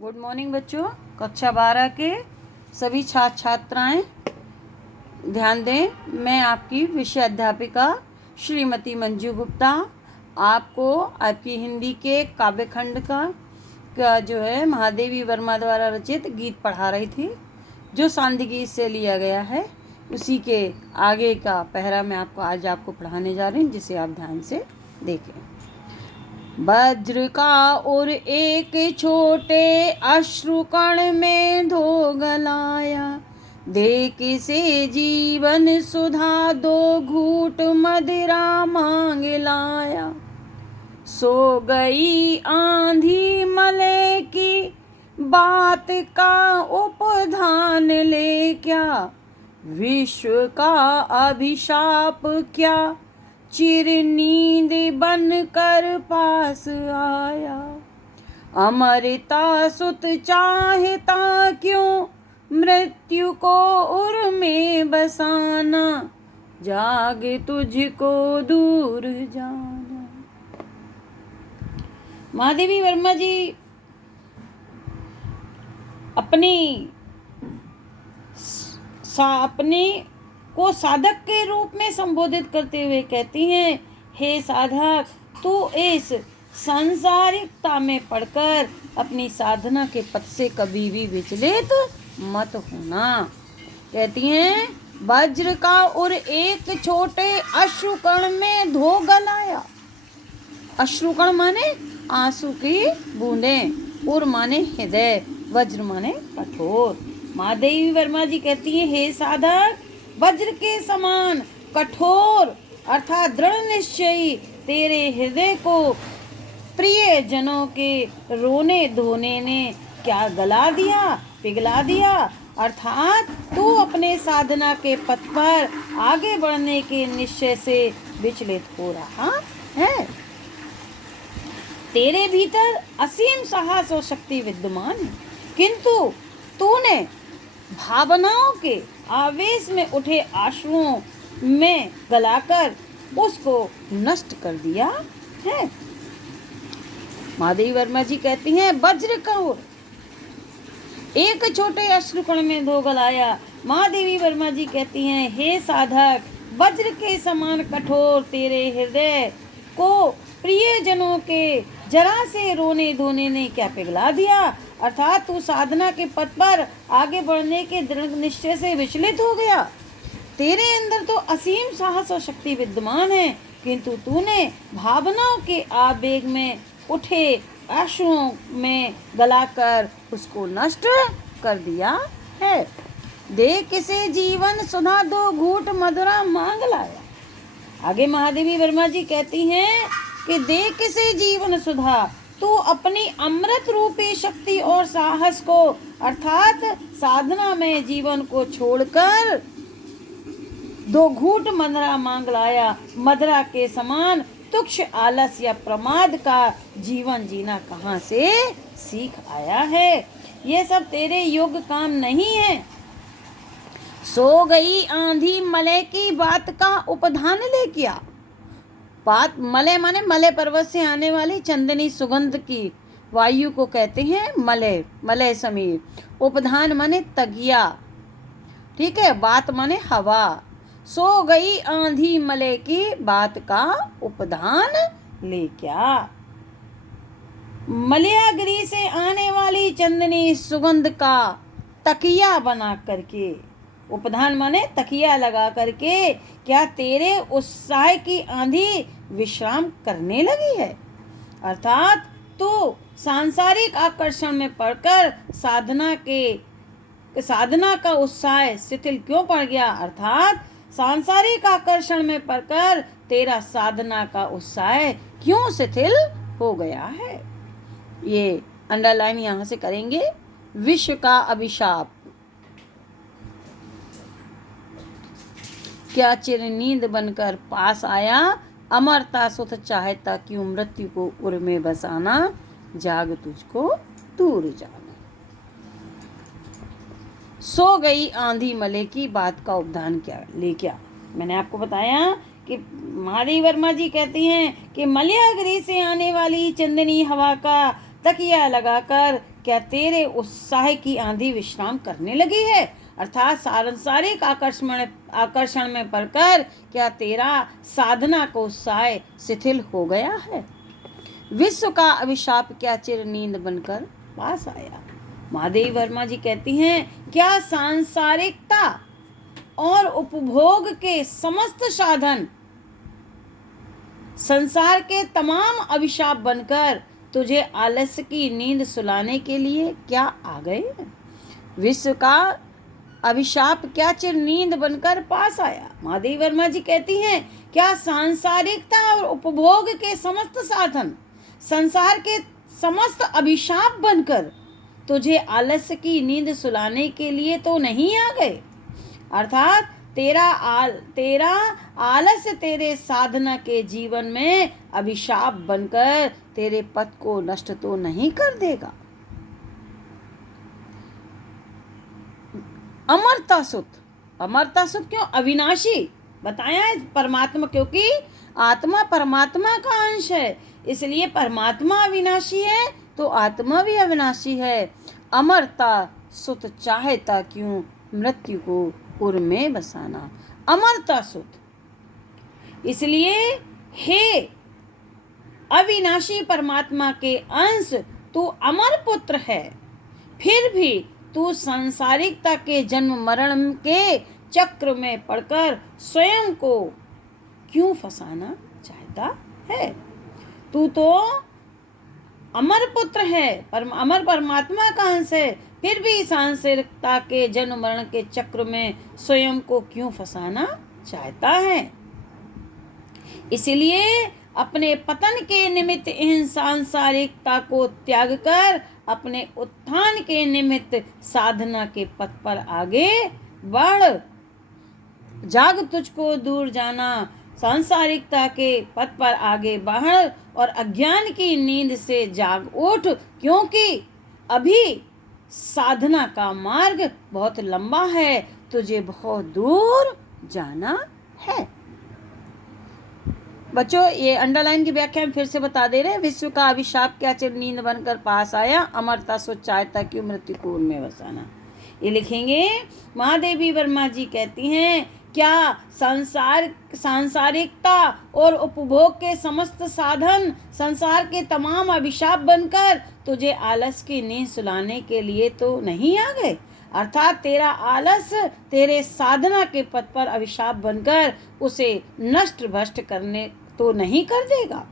Good morning बच्चों। कक्षा 12 के सभी छात्र छात्राएं ध्यान दें। मैं आपकी विषय अध्यापिका श्रीमती मंजू गुप्ता आपको आपकी हिंदी के काव्यखंड का जो है महादेवी वर्मा द्वारा रचित गीत पढ़ा रही थी, जो सांध्य गीत से लिया गया है। उसी के आगे का पहरा मैं आपको पढ़ाने जा रही हूँ, जिसे आप ध्यान से देखें। वज्र का और एक छोटे अश्रुकण में धो गलाया, दे किसे जीवन सुधा दो घूट मदिरा मांग लाया। सो गई आंधी मले की बात का उपधान ले क्या, विश्व का अभिशाप क्या चिर नींद बन कर पास आया। अमरता सुत चाहता क्यों मृत्यु को उर में बसाना, जाग तुझको दूर जाना। महादेवी वर्मा जी अपने को साधक के रूप में संबोधित करते हुए कहती हैं, हे साधक, तू इस सांसारिकता में पड़कर अपनी साधना के पथ से कभी भी विचलित मत होना। कहती हैं, वज्र का और एक छोटे अश्रुकण में धो गलाया। अश्रुकण माने आंसू की बूंदें, और माने हृदय, वज्र माने कठोर। महादेवी वर्मा जी कहती हैं, हे साधक, वज्र के समान कठोर अर्थात दृढ़ निश्चयी तेरे हृदय को प्रिय जनों के रोने धोने ने क्या गला दिया, पिघला दिया। अर्थात तू अपने साधना के पथ पर आगे बढ़ने के निश्चय से विचलित हो रहा है। तेरे भीतर असीम साहस और शक्ति विद्यमान है, किंतु तूने भावनाओं के आवेश में उठे आंसुओं में गलाकर उसको नष्ट कर दिया है। महादेवी वर्मा जी कहती हैं, वज्र का और एक छोटे अश्रुकण में धो गलाया। महादेवी वर्मा जी कहती हैं, हे साधक, वज्र के समान कठोर तेरे हृदय को प्रियजनों के जरा से रोने धोने ने क्या पिघला दिया। अर्थात तू साधना के पथ पर आगे बढ़ने के दृढ़ निश्चय से विचलित हो गया। तेरे अंदर तो असीम साहस और शक्ति विद्यमान है, किंतु तूने भावनाओं के आवेग में उठे आंसुओं में गलाकर उसको नष्ट कर दिया है। दे किसे जीवन सुधा दो घूट मधुरा मांग लाया। आगे महादेवी वर्मा जी कहती हैं कि दे किसे जीवन सुधा, तू अपनी अमृत रूपी शक्ति और साहस को अर्थात साधना में जीवन को छोड़कर दो घूट मदरा मांग लाया। मदरा के समान तुक्ष आलस या प्रमाद का जीवन जीना कहाँ से सीख आया है। ये सब तेरे योग काम नहीं है। सो गई आंधी मलय की बात का उपधान ले क्या। बात मलय माने मलय पर्वत से आने वाली चंदनी सुगंध की वायु को कहते हैं मलय, मलय समीर। उपधान माने तगिया, ठीक है। बात माने हवा। सो गई आंधी मलय की बात का उपधान ले क्या। मलयागिरी से आने वाली चंदनी सुगंध का तकिया बना करके, उपधान माने तकिया लगा करके, क्या तेरे उत्साह की आंधी विश्राम करने लगी है। अर्थात तू सांसारिक आकर्षण में पड़कर साधना का उत्साह शिथिल क्यों पड़ गया। अर्थात सांसारिक आकर्षण में पड़कर तेरा साधना का उत्साह क्यों शिथिल हो गया है। ये अंडरलाइन यहाँ से करेंगे। विश्व का अभिशाप क्या चिर नींद बनकर पास आया। अमरता सुध चाहता क्यों मृत्यु को उर में बसाना, जाग तुझको दूर जाना। सो गई आंधी मले की बात का उपधान क्या। मैंने आपको बताया कि महादेवी वर्मा जी कहती हैं कि मलयागिरी से आने वाली चंदनी हवा का तकिया लगाकर क्या तेरे उत्साह की आंधी विश्राम करने लगी है? अर्थात सांसारिक आकर्षण में पड़कर क्या तेरा साधना का उत्साह शिथिल हो गया है? विश्व का अभिशाप क्या चिर नींद बनकर पास आया? महादेवी वर्मा जी कहती हैं, क्या सांसारिकता और उपभोग के समस्त साधन संसार के तमाम अभिशाप बनकर तुझे आलस्य की नींद सुलाने के लिए क्या आ गए? विश्व का अभिशाप क्या चिर नींद बनकर पास आया? महादेवी वर्मा जी कहती हैं, क्या सांसारिकता और उपभोग के समस्त साधन संसार के समस्त अभिशाप बनकर तुझे आलस्य की नींद सुलाने के लिए तो नहीं आ गए? अर्थात तेरा आलस्य तेरे साधना के जीवन में अभिशाप बनकर तेरे पथ को नष्ट तो नहीं कर देगा। अमरता सुत क्यों? अविनाशी बताया है परमात्मा, क्योंकि आत्मा परमात्मा का अंश है, इसलिए परमात्मा अविनाशी है तो आत्मा भी अविनाशी है। अमरता सुत चाहता क्यों मृत्यु को उर में बसाना। अमरता सुत, इसलिए हे अविनाशी परमात्मा के अंश तू अमर पुत्र है, फिर भी तू सांसारिकता के जन्म मरण के चक्र में पड़कर स्वयं को क्यों फंसाना चाहता है? तू तो अमर पुत्र है, अमर परमात्मा का अंश है, फिर भी सांसारिकता के जन्म मरण के चक्र में स्वयं को क्यों फंसाना चाहता है? इसलिए अपने पतन के निमित्त इन सांसारिकता को त्याग कर अपने उत्थान के निमित्त साधना के पथ पर आगे बढ़। जाग तुझको दूर जाना, सांसारिकता के पथ पर आगे बढ़ और अज्ञान की नींद से जाग उठ, क्योंकि अभी साधना का मार्ग बहुत लंबा है, तुझे बहुत दूर जाना है। बच्चों, ये अंडरलाइन की व्याख्या हम फिर से बता दे रहे हैं। विश्व का अभिशाप क्या चिर नींद बनकर पास आया, अमरता सो चाहता क्यों मृत्यु को उनमें बसाना। ये लिखेंगे, महादेवी वर्मा जी कहती हैं, क्या सांसारिकता और उपभोग के समस्त साधन संसार के तमाम अभिशाप बनकर तुझे आलस की नींद सुलाने के लिए तो नहीं आ गए? अर्थात तेरा आलस तेरे साधना के पथ पर अभिशाप बनकर उसे नष्ट भ्रष्ट करने तो नहीं कर देगा।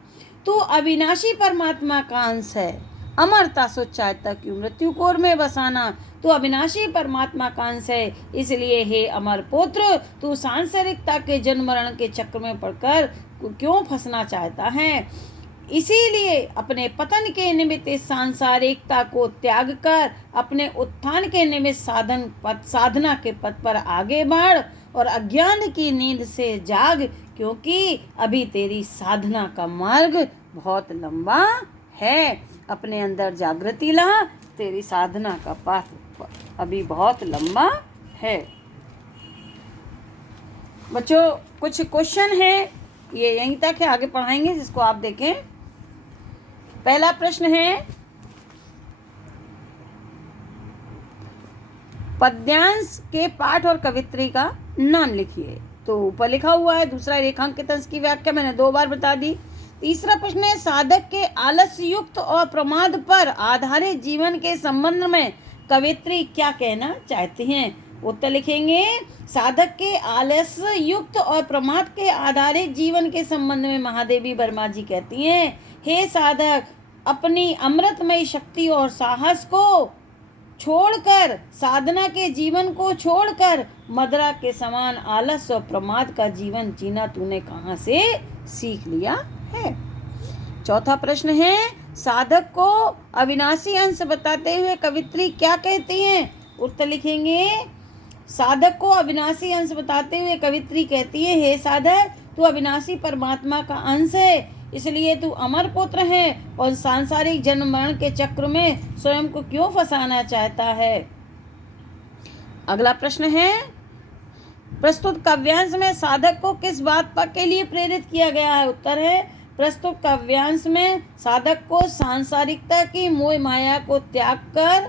तू अविनाशी परमात्मा का अंश है, अमरता सो चाहता क्यों मृत्यु कोर में बसाना। तू अविनाशी परमात्मा का अंश है, इसलिए हे अमर पुत्र, तू सांसारिकता के जन्म मरण के चक्र में पड़कर क्यों फंसना चाहता है? इसीलिए अपने पतन के निमित्त सांसारिकता को त्याग कर अपने उत्थान के निमित्त साधना के पथ पर आगे बढ़ और अज्ञान की नींद से जाग, क्योंकि अभी तेरी साधना का मार्ग बहुत लंबा है। अपने अंदर जागृति ला, तेरी साधना का पथ अभी बहुत लंबा है। बच्चों, कुछ क्वेश्चन है, ये यहीं तक है, आगे पढ़ाएंगे, जिसको आप देखें। पहला प्रश्न है, पद्यांश के पाठ और कवित्री का नाम लिखिए। तो ऊपर लिखा हुआ है। दूसरा, रेखांकित अंश की व्याख्या मैंने 2 बार बता दी। तीसरा प्रश्न है, साधक के आलस्य युक्त और प्रमाद पर आधारित जीवन के संबंध में कवित्री क्या कहना चाहती हैं? उत्तर लिखेंगे, साधक के आलस्य युक्त और प्रमाद के आधारित जीवन के संबंध में महादेवी वर्मा जी कहती हैं, हे साधक, अपनी अमृतमय शक्ति और साहस को छोड़कर, साधना के जीवन को छोड़कर मदरा के समान आलस्य और प्रमाद का जीवन जीना तूने कहाँ से सीख लिया है? चौथा प्रश्न है, साधक को अविनाशी अंश बताते हुए कवित्री क्या कहती हैं? उत्तर लिखेंगे, साधक को अविनाशी अंश बताते हुए कवित्री कहती है, हे साधक, तू अविनाशी परमात्मा का अंश है, इसलिए तू अमर पुत्र है और सांसारिक जन्म मरण के चक्र में स्वयं को क्यों फंसाना चाहता है? अगला प्रश्न है, प्रस्तुत काव्यांश में साधक को किस बात पर के लिए प्रेरित किया गया है? उत्तर है, प्रस्तुत काव्यांश में साधक को सांसारिकता की मोह माया को त्याग कर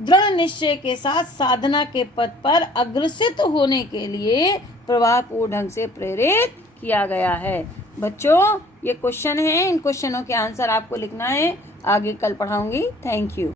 दृढ़ निश्चय के साथ साधना के पथ पर अग्रसित होने के लिए प्रभावपूर्ण ढंग से प्रेरित किया गया है। बच्चों, ये क्वेश्चन है, इन क्वेश्चनों के आंसर आपको लिखना है, आगे कल पढ़ाऊंगी। Thank you.